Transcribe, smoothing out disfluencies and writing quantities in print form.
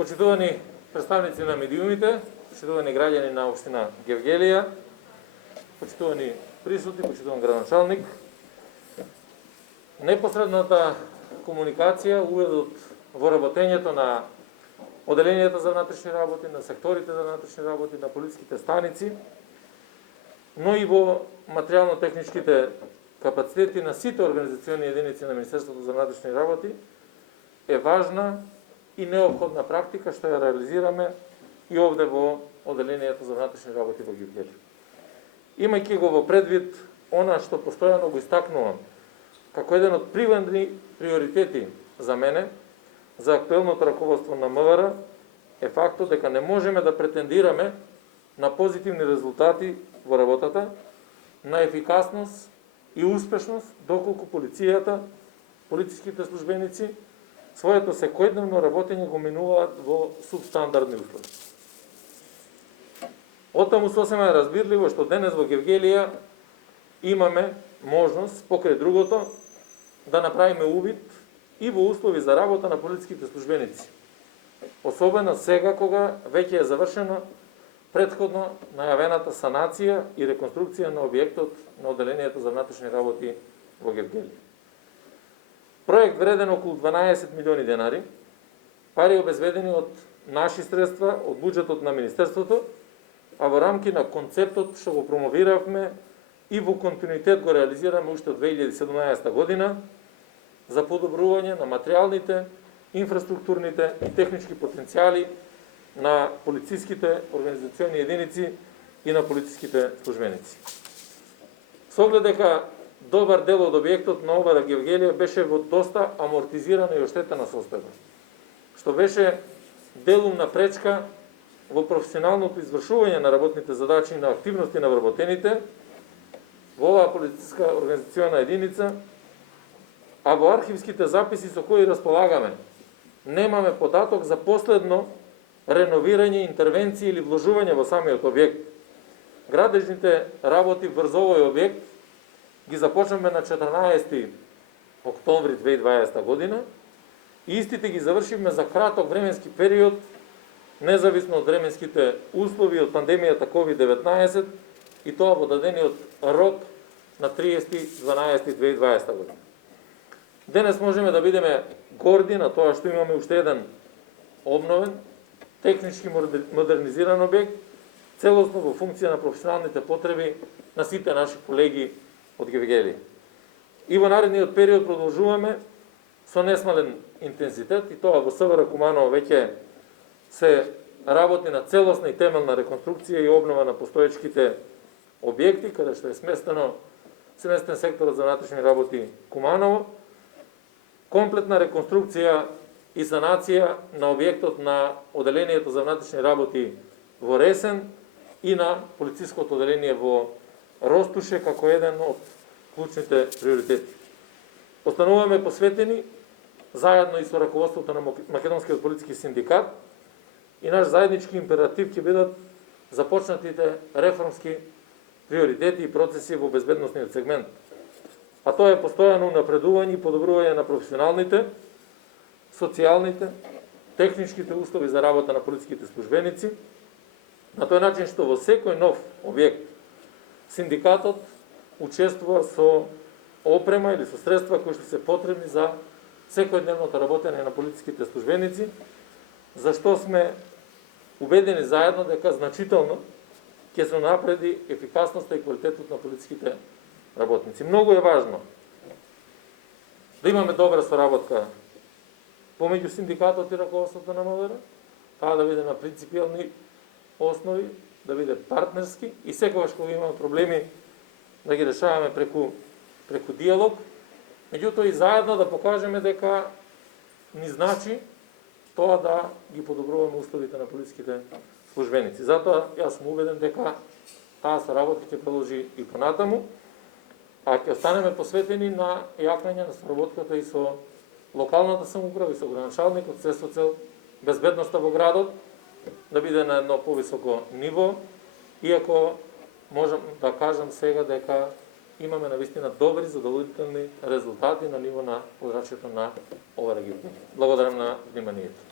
Почитувани представници на медиумите, почитувани граѓани на општина Гевгелија, почитувани присутни, почитуван градоначалник, непосредната комуникација, уведот во работењето на оделенијата за внатрешни работи, на секторите за внатрешни работи, на полициските станици, но и во материјално-техничките капацитети на сите организациони единици на Министерството за внатрешни работи е важна и неопходна практика што ја реализираме и овде во оделението за внатрешни работи во Гевгелија. Имајќи го во предвид она што постојано го истакнувам како еден од приватни приоритети за мене, за актуелното раководство на МВР, е фактот дека не можеме да претендираме на позитивни резултати во работата, на ефикасност и успешност, доколку полицијата, полициските службеници, своето секојдневно работење го минуваат во субстандардни услови. Оттаму сосема е разбирливо што денес во Гевгелија имаме можност, покрај другото, да направиме увид и во услови за работа на полициските службеници. Особено сега кога веќе е завршено претходно најавената санација и реконструкција на објектот на оделението за внатрешни работи во Гевгелија. Проект вреден околу 12 милиони денари, пари обезбедени од наши средства, од буџетот на Министерството, а во рамки на концептот што го промовиравме и во континуитет го реализираме уште од 2017 година за подобрување на материјалните, инфраструктурните и технички потенцијали на полициските организациони единици и на полициските службеници. Со оглед дека добар дел од објектот на ОВР Гевгелија беше во доста амортизирана и оштетена состојба, што беше делумна пречка во професионалното извршување на работните задачи и на активности на вработените во оваа полициска организациона единица, а во архивските записи со кои располагаме немаме податок за последно реновирање, интервенции или вложување во самиот објект. Градежните работи врз овој објект ги започнаме на 14 октомври 2020 година и истите ги завршивме за краток временски период, независно од временските услови од пандемијата COVID-19 и тоа во дадениот рок на 30.12.2020 година. Денес можеме да бидеме горди на тоа што имаме уште еден обновен, технички модернизиран објект, целосно во функција на професионалните потреби на сите наши колеги од Гевгелија. И во наредниот период продолжуваме со несмален интензитет и тоа во СВР Куманово веќе се работи на целосна и темелна реконструкција и обнова на постоечките објекти, каде што е сместен секторот за внатрешни работи Куманово, комплетна реконструкција и санација на објектот на оделението за внатрешни работи во Ресен и на полициското оделение во Ростуше како еден од клучните приоритети. Остануваме посветени заедно и со раководството на Македонскиот полициски синдикат и наш заеднички императив ќе бидат започнатите реформски приоритети и процеси во безбедносниот сегмент. А тоа е постојано унапредување и подобрување на професионалните, социјалните, техничките услови за работа на полициските службеници, на тој начин што во секој нов објект синдикатот учествува со опрема или со средства кои што се потребни за секојдневното работење на полициските службеници, за што сме убедени заедно дека значително ќе се напреди ефикасноста и квалитетот на полициските работници. Многу е важно да имаме добра соработка помеѓу синдикатот и раководството на МВР, таа да биде на принципиални основи, да биде партнерски и секогаш кога имаме проблеми да ги решаваме преку диалог, меѓутоа и заедно да покажеме дека ни значи тоа да ги подобруваме условите на полициските службеници. Затоа јас сум убеден дека таа соработка ќе продолжи и понатаму, а ќе останеме посветени на јакнење на соработката и со локалната самоуправа и со градоначалникот, се со цел безбедноста во градот да биде на едно повисоко ниво, иако можам да кажам сега дека имаме навистина добри задоволителни резултати на ниво на подрачјето на ова регион. Благодарам на вниманието.